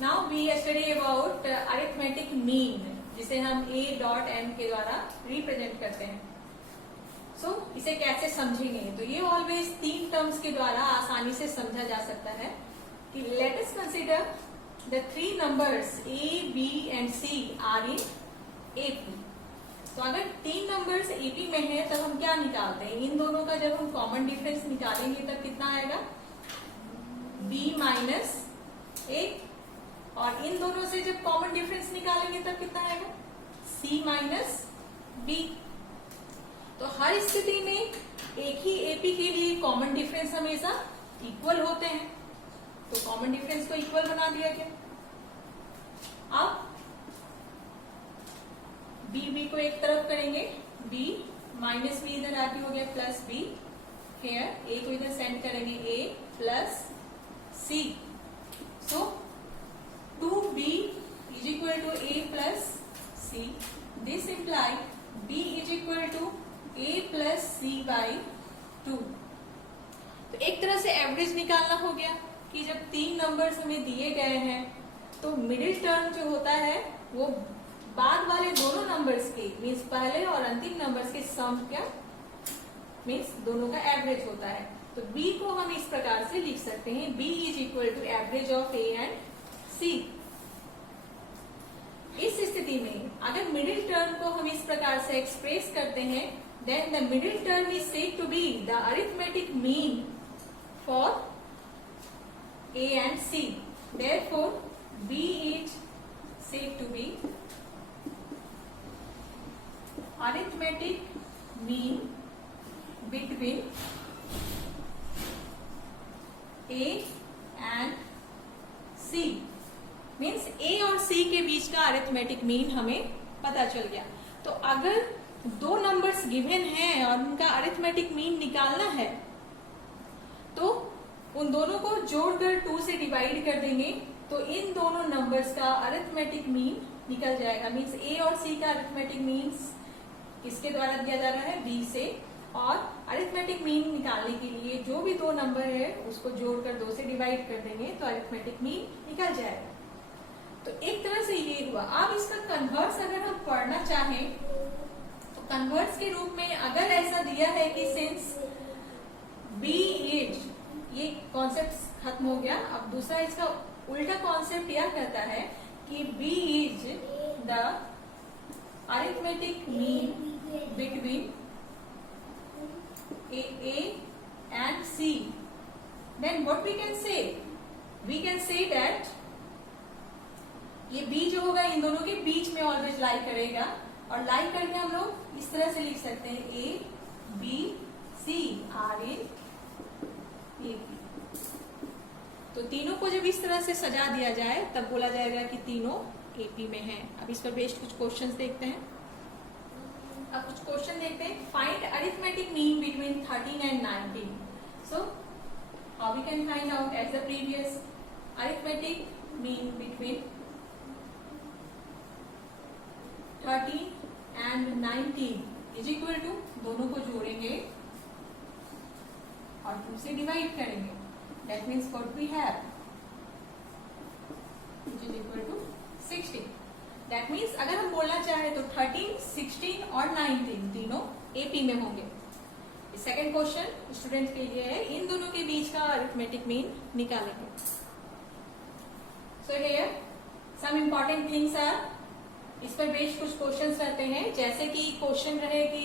Now we study about arithmetic mean, जिसे हम a dot m के द्वारा रिप्रेजेंट करते हैं. सो इसे कैसे समझेंगे? तो ये ऑलवेज 3 टर्म्स के द्वारा आसानी से समझा जा सकता है कि let us consider the 3 numbers a, b and c are in AP. तो अगर 3 नंबर्स AP में है तब हम क्या निकालते हैं? इन दोनों का जब हम कॉमन डिफरेंस निकालेंगे तब कितना आएगा? b minus a. और इन दोनों से जब कॉमन डिफरेंस निकालेंगे तब कितना आएगा? c minus b. तो हर स्थिति में एक ही AP के लिए कॉमन डिफरेंस हमेशा इक्वल होते हैं, तो कॉमन डिफरेंस को इक्वल बना दिया गया. अब b को एक तरफ करेंगे, b माइनस b इधर आके हो गया प्लस b. हेयर a को इधर सेंड करेंगे, a plus c. So 2b is equal to a plus c. This imply b is equal to a plus c by 2. तो एक तरह से एवरेज निकालना हो गया कि जब 3 नंबर्स हमें दिए गए हैं तो मिडिल टर्म जो होता है वो बाद वाले दोनों नंबर्स के मीन्स पहले और अंतिम नंबर्स के सम क्या मीन्स दोनों का एवरेज होता है. तो b को हम इस प्रकार से लिख सकते हैं, b is equal to average of a and c. इस स्थिति में अगर मिडिल टर्म को हम इस प्रकार से एक्सप्रेस करते हैं, then the middle term is said to be the arithmetic mean for a and c. Therefore, b is said to be arithmetic mean between a and c. Means a और c के बीच का arithmetic mean हमें पता चल गया. तो अगर 2 numbers given हैं और उनका अरिथमेटिक मीन निकालना है तो उन दोनों को जोड़कर 2 से डिवाइड कर देंगे तो इन दोनों नंबर्स का अरिथमेटिक मीन निकल जाएगा. मीन्स a और c का अरिथमेटिक मीन्स किसके द्वारा दिया जा रहा है? b से. और अरिथमेटिक मीन निकालने के लिए जो भी 2 नंबर है उसको जोड़कर 2 से डिवाइड कर देंगे तो अरिथमेटिक मीन निकल जाएगा. तो एक तरह से ये हुआ. अब इसका कन्वर्स अगर हम पढ़ना चाहें तो कन्वर्स के रूप में अगर ऐसा दिया है कि सिंस b इज, ये कॉन्सेप्ट खत्म हो गया. अब दूसरा इसका उल्टा कॉन्सेप्ट यह कहता है कि b is the arithmetic mean between a and c. Then what we can say? We can say that ये b जो होगा इन दोनों के बीच में ऑलवेज लाई करेगा और लाई करके हम लोग इस तरह से लिख सकते हैं a b c are in AP. तो तीनों को जब इस तरह से सजा दिया जाए तब बोला जाएगा कि तीनों AP में हैं. अब इस पर बेस्ड कुछ क्वेश्चंस देखते हैं. अब कुछ क्वेश्चन देखते हैं. Find arithmetic mean between 13 and 19. So how we can find out as the previous arithmetic mean between 13 and 19 is equal to, दोनों को जोड़ेंगे और 2 से डिवाइड करेंगे. That means what we have which is equal to 16. That means अगर हम बोलना चाहे तो 13, 16 और 19 तीनों AP में होंगे. सेकेंड क्वेश्चन स्टूडेंट के लिए है, इन दोनों के बीच का अरिथमेटिक मीन निकालेंगे. So here some important things are. इस पर बेस्ड कुछ क्वेश्चंस रहते हैं, जैसे कि क्वेश्चन रहे कि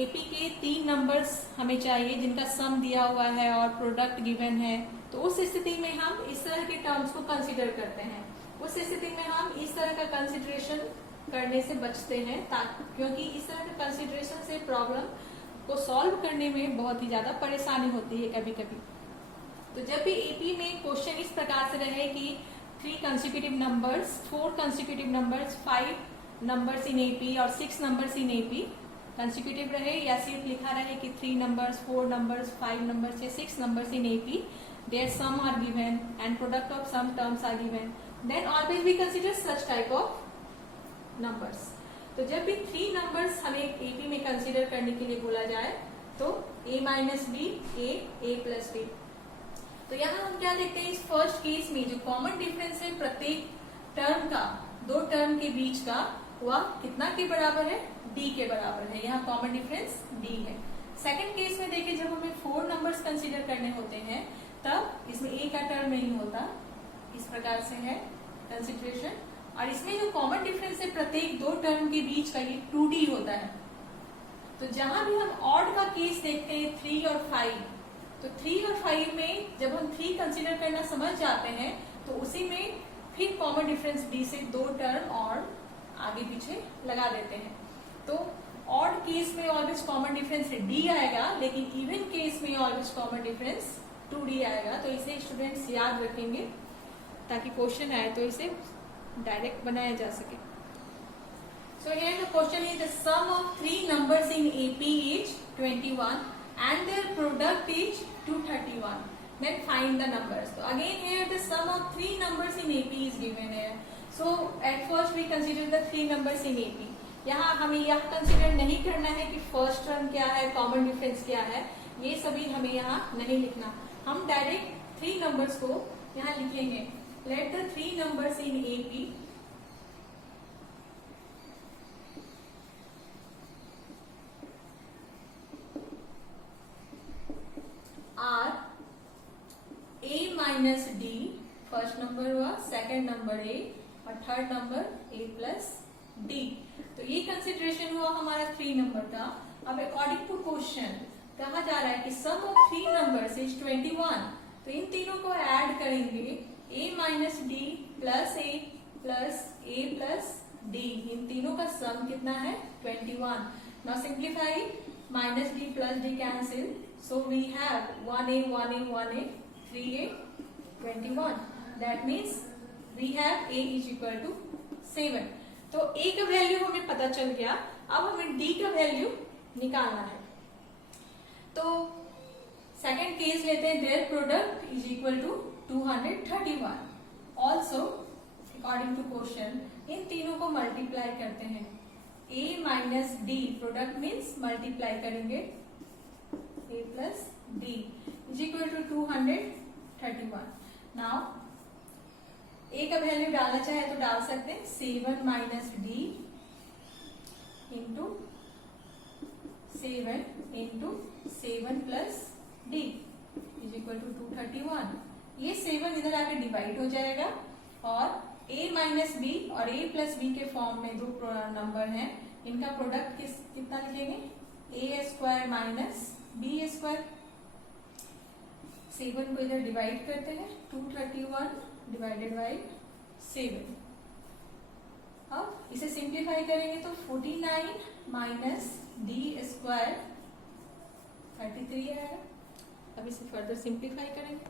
AP के 3 नंबर्स हमें चाहिए जिनका सम दिया हुआ है और प्रोडक्ट गिवन है. तो उस स्थिति में हम इस तरह के टर्म्स को कंसीडर करते हैं. उस स्थिति में हम इस तरह का कंसीडरेशन करने से बचते हैं क्योंकि इस तरह के कंसीडरेशन से प्रॉब्लम को सॉल्व करने में बहुत ही ज्यादा परेशानी होती है कभी कभी. तो जब भी AP में क्वेश्चन इस प्रकार से रहे कि 3 consecutive numbers, 4 consecutive numbers, 5 numbers in AP और 6 numbers in AP consecutive रहे या सिर्फ लिखा रहे कि 3 numbers, 4 numbers, 5 numbers या 6 numbers in AP, their sum are given and product of some terms are given, then always we consider such type of numbers. तो जब भी 3 numbers हमें AP में consider करने के लिए बोला जाए तो a minus b, a plus b. तो यहाँ हम क्या देखते हैं, इस फर्स्ट केस में जो कॉमन डिफरेंस है प्रत्येक टर्म का, दो टर्म के बीच का, वह कितना के बराबर है, डी के बराबर है। यहाँ कॉमन डिफरेंस डी है। सेकंड केस में देखिए, जब हमें 4 नंबर्स कंसीडर करने होते हैं तब इसमें ए का टर्म नहीं होता, इस प्रकार से है कंसिडरेशन। और इसमें जो कॉमन डिफरेंस है प्रत्येक दो टर्म के बीच का, ये 2d होता है। तो जहां भी हम ऑड का केस देखते हैं 3 और 5, तो 3 और 5 में जब हम 3 कंसीडर करना समझ जाते हैं तो उसी में फिर कॉमन डिफरेंस डी से दो टर्म और आगे पीछे लगा देते हैं। तो ऑड केस में ऑलवेज कॉमन डिफरेंस डी आएगा, लेकिन इवन केस में ऑलवेज कॉमन डिफरेंस 2d आएगा। तो इसे स्टूडेंट्स याद रखेंगे ताकि क्वेश्चन आए तो इसे डायरेक्ट बनाया जा सके। So here the question is, the sum of 3 numbers in AP is 21 and their product is 231. Then find the numbers. So again here the sum of 3 numbers in AP is given here. So at first we consider the 3 numbers in AP. यहाँ हमें यह consider नहीं करना है कि first term क्या है, common difference क्या है, ये सभी हमें यहाँ नहीं लिखना। हम डायरेक्ट 3 नंबर्स को यहाँ लिखेंगे। Let the 3 numbers in AP are A minus D, first number हुआ, सेकंड नंबर A और third number A plus D। तो ये कंसिडरेशन हुआ हमारा 3 नंबर का। अब अकॉर्डिंग टू क्वेश्चन कहा जा रहा है कि सम ऑफ 3 नंबर्स इज 21, तो इन तीनों को ऐड करेंगे, A minus D plus A plus D, इन तीनों का सम कितना है 21। Now simplify, minus D plus D cancel, so we have 1a 1a 1a 3a 21, that means we have a is equal to 7। तो a का value हमें पता चल गया, अब हमें d का वैल्यू निकालना है। तो सेकंड केस लेते हैं, their product is equal to 231। Also according to question इन तीनों को मल्टीप्लाई करते हैं, a minus d, product means multiply करेंगे a plus d is equal to 231। Now a का वैल्यू डालना चाहे तो डाल सकते हैं, 7 minus d into 7 plus d is equal to 231। ये 7 इधर आके डिवाइड हो जाएगा और a माइनस बी और a प्लस बी के फॉर्म में दो नंबर हैं, इनका प्रोडक्ट कितना लिखेंगे, a square minus b square. 7 को इधर डिवाइड करते हैं, 231 डिवाइडेड बाई 7। अब इसे सिंप्लीफाई करेंगे तो 49 माइनस डी स्क्वायर 33 आएगा। अब इसे फर्दर सिंप्लीफाई करेंगे,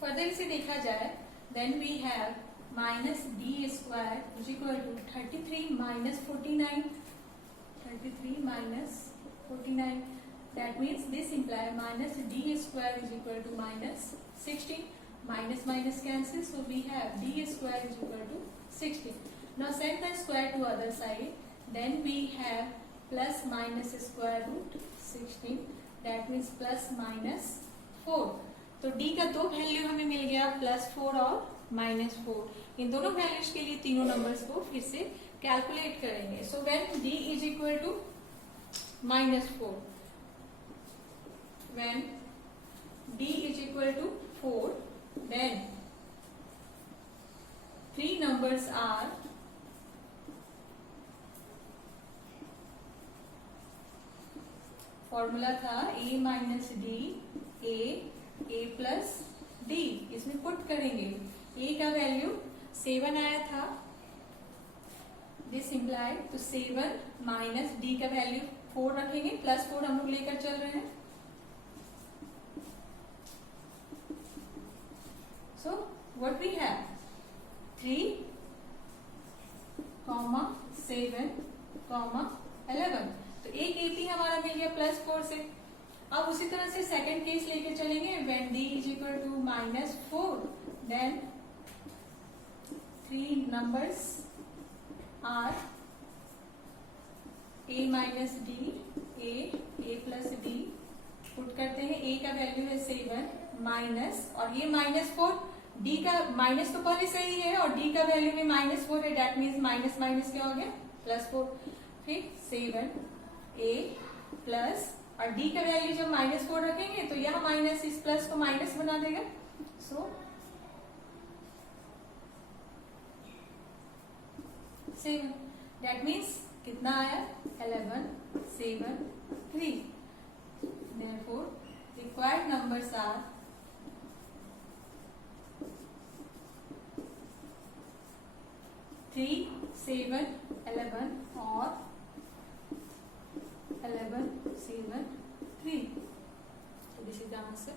फर्दर इसे देखा जाए, then we have minus d square is equal to 33 minus 49, 33 minus 49, that means this imply minus d square is equal to minus 16, minus minus cancel, so we have d square is equal to 16। now set the square to other side, then we have plus minus square root 16, that means plus minus 4। तो d का दो value हमें मिल गया, +4 और -4। इन दोनों values के लिए तीनों नंबर्स को फिर से कैलकुलेट करेंगे। So when d is equal to -4, when d is equal to 4, then 3 numbers are formula था a minus D, a plus D, इसमें पुट करेंगे। a का वैल्यू 7 आया था, दिस इम्प्लाई, तो 7 माइनस डी का वैल्यू 4 रखेंगे, +4 हम लोग लेकर चल रहे हैं। So what we have, 3, 7, 11। तो एक AP हमारा मिल गया +4 से। अब उसी तरह से सेकंड केस लेके चलेंगे, when d is equal to -4, then 3 numbers are a minus d, a plus d, put करते हैं, a का वैल्यू है 7 माइनस, और ये -4, डी का माइनस तो पहले से ही है और डी का वैल्यू भी -4 है, डेट मीन्स माइनस माइनस क्या हो गया +4, फिर 7a प्लस, और डी का वैल्यू जब -4 रखेंगे तो यहाँ माइनस इस प्लस को माइनस बना देगा, सो 7, डेट मीन्स कितना आया 11 7 3, therefore required numbers are 3 7 11 और 11 7 3. So this is the answer.